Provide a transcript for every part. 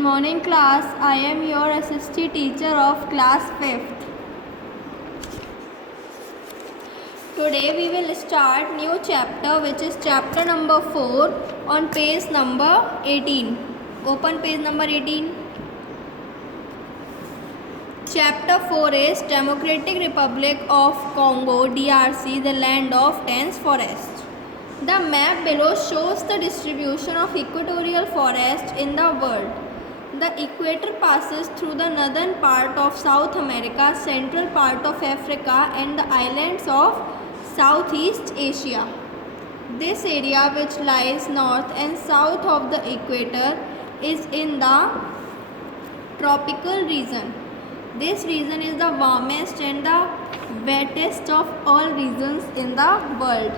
morning class. I am your assistant teacher of class 5th. Today we will start new chapter, which is chapter number 4 on page number 18. Open page number 18. Chapter 4 is Democratic Republic of Congo DRC, the land of dense forest. The map below shows the distribution of equatorial forest in the world. The equator passes through the northern part of South America, central part of Africa, and the islands of Southeast Asia. This area, which lies north and south of the equator, is in the tropical region. This region is the warmest and the wettest of all regions in the world.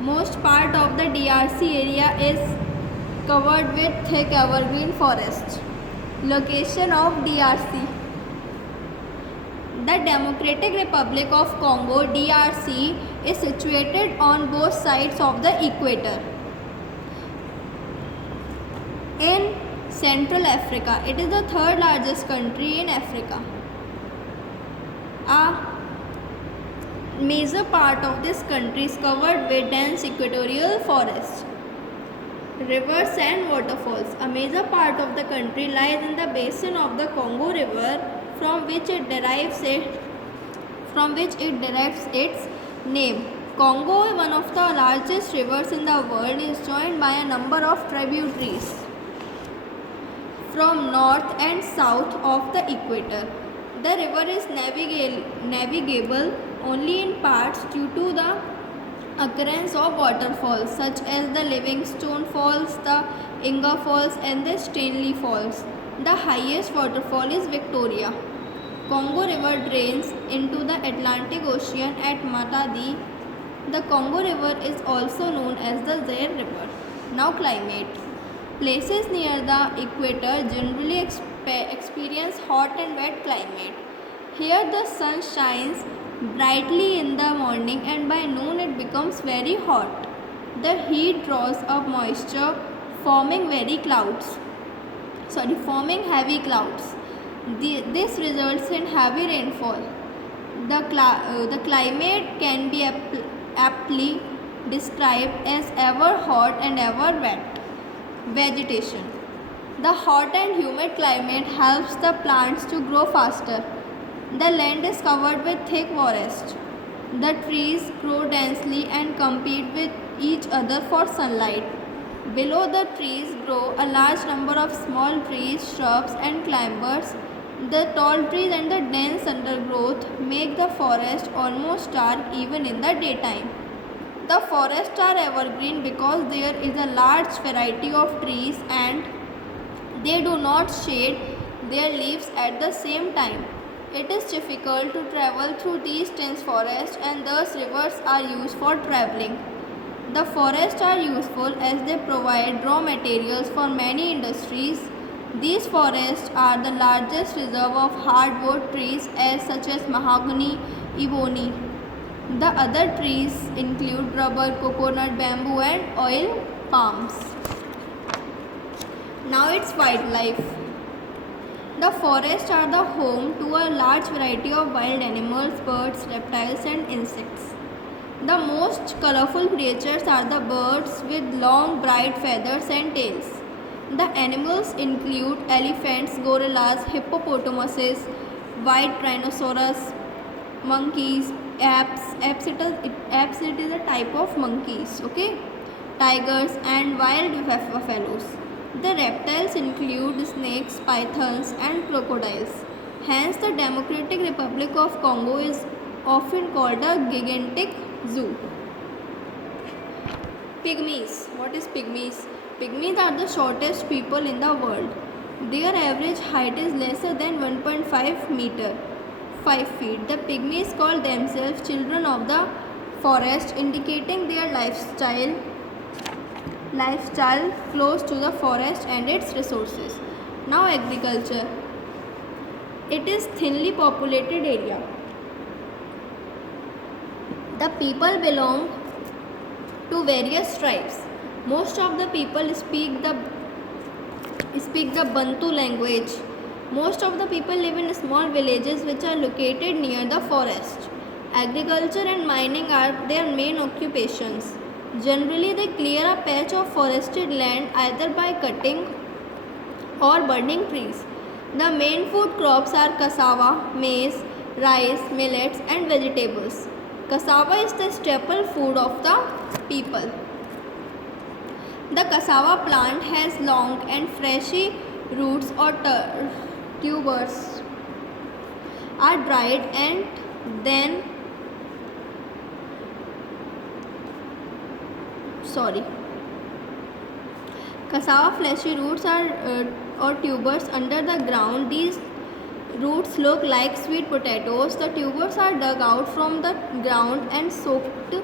Most part of the DRC area is covered with thick evergreen forest. Location of DRC. The Democratic Republic of Congo DRC is situated on both sides of the equator. In Central Africa, it is the third largest country in Africa. A major part of this country is covered with dense equatorial forest. Rivers and waterfalls. A major part of the country lies in the basin of the Congo River, from which it derives its name. Congo, one of the largest rivers in the world, is joined by a number of tributaries from north and south of the equator. The river is navigable only in parts due to the occurrence of waterfalls such as the Livingstone Falls, the Inga Falls, and the Stanley Falls. The highest waterfall is Victoria. Congo River drains into the Atlantic Ocean at Matadi. The Congo River is also known as the Zaire River. Now climate. Places near the equator generally experience hot and wet climate. Here the sun shines brightly in the morning and by noon it becomes very hot. The heat draws up moisture, forming heavy clouds. This results in heavy rainfall. The climate can be aptly described as ever hot and ever wet. Vegetation. The hot and humid climate helps the plants to grow faster. The land is covered with thick forest. The trees grow densely and compete with each other for sunlight. Below the trees grow a large number of small trees, shrubs, and climbers. The tall trees and the dense undergrowth make the forest almost dark even in the daytime. The forests are evergreen because there is a large variety of trees and they do not shade their leaves at the same time. It is difficult to travel through these dense forests and thus rivers are used for traveling. The forests are useful as they provide raw materials for many industries. These forests are the largest reserve of hardwood trees such as mahogany, ebony. The other trees include rubber, coconut, bamboo, and oil palms. Now it's wildlife. The forests are the home to a large variety of wild animals, birds, reptiles, and insects. The most colorful creatures are the birds with long, bright feathers and tails. The animals include elephants, gorillas, hippopotamuses, white rhinoceros, monkeys, apes. Apes it is a type of monkeys. Okay, tigers and wild buffaloes. The reptiles include snakes, pythons, and crocodiles. Hence, the Democratic Republic of Congo is often called a gigantic zoo. Pygmies. What is pygmies? Pygmies are the shortest people in the world. Their average height is lesser than 1.5 meter, 5 feet. The pygmies call themselves children of the forest, indicating their lifestyle close to the forest and its resources. Now agriculture. It is thinly populated area. The people belong to various tribes. Most of the people speak the speak the Bantu language. Most of the people live in small villages which are located near the forest. Agriculture and mining are their main occupations. Generally, they clear a patch of forested land either by cutting or burning trees. The main food crops are cassava, maize, rice, millets, and vegetables. Cassava is the staple food of the people. The cassava plant has long and fleshy roots or tubers are dried and then cassava fleshy roots are or tubers under the ground. These roots look like sweet potatoes. The tubers are dug out from the ground and soaked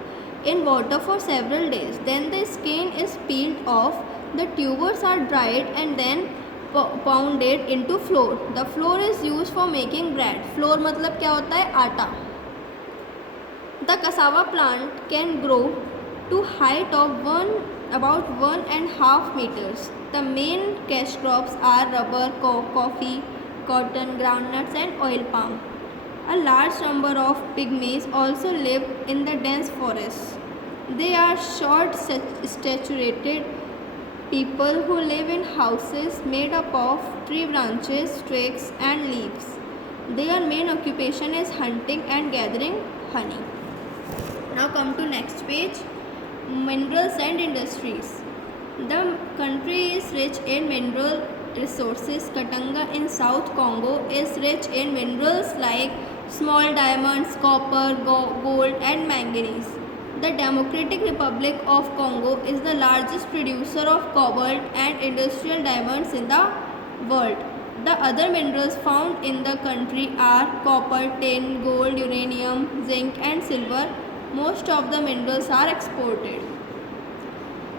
in water for several days. Then the skin is peeled off. The tubers are dried and then pounded into flour. The flour is used for making bread. Flour मतलब क्या होता है? आटा. The cassava plant can grow to height of about 1.5 meters. The main cash crops are rubber, coffee, cotton, groundnuts and oil palm. A large number of pygmies also live in the dense forests. They are short, statured people who live in houses made up of tree branches, twigs and leaves. Their main occupation is hunting and gathering honey. Now come to next page. Minerals and industries. The country is rich in mineral resources. Katanga in South Congo is rich in minerals like small diamonds, copper, gold and manganese. The Democratic Republic of Congo is the largest producer of cobalt and industrial diamonds in the world. The other minerals found in the country are copper, tin, gold, uranium, zinc and silver. Most of the minerals are exported.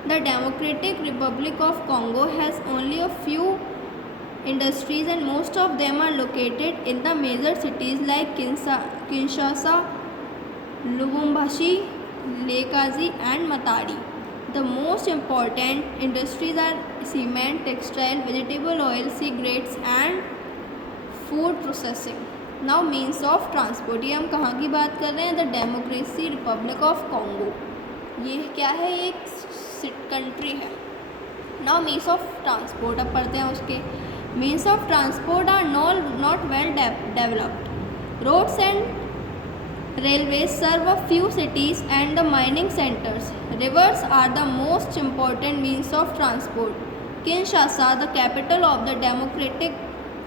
The Democratic Republic of Congo has only a few industries and most of them are located in the major cities like Kinshasa, Lubumbashi, Lekazi and Matadi. The most important industries are cement, textile, vegetable oil, cigarettes and food processing. Now means of transport. ये हम कहाँ की बात कर रहे हैं? The democracy Republic of Congo. ये क्या है? ये एक कंट्री है. नाउ मीन्स ऑफ ट्रांसपोर्ट अब पढ़ते हैं उसके. Means of transport are not well developed. Roads and railways serve a few cities and the mining centers. Rivers are the most important means of transport. Kinshasa, the capital of the Democratic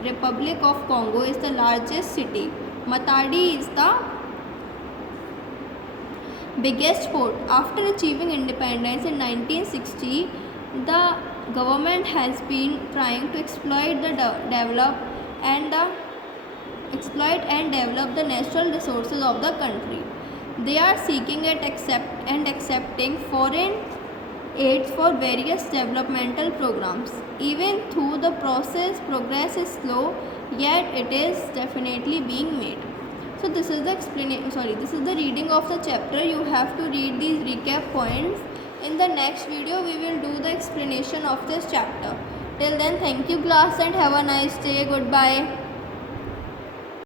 Republic of Congo, is the largest city. Matadi is the biggest port. After achieving independence in 1960, the government has been trying to exploit and develop the natural resources of the country. They are seeking accepting foreign aids for various developmental programs. Even though the progress is slow, yet it is definitely being made. So this is the reading of the chapter. You have to read these recap points. In the next video, we will do the explanation of this chapter. Till then, thank you class and have a nice day. Goodbye.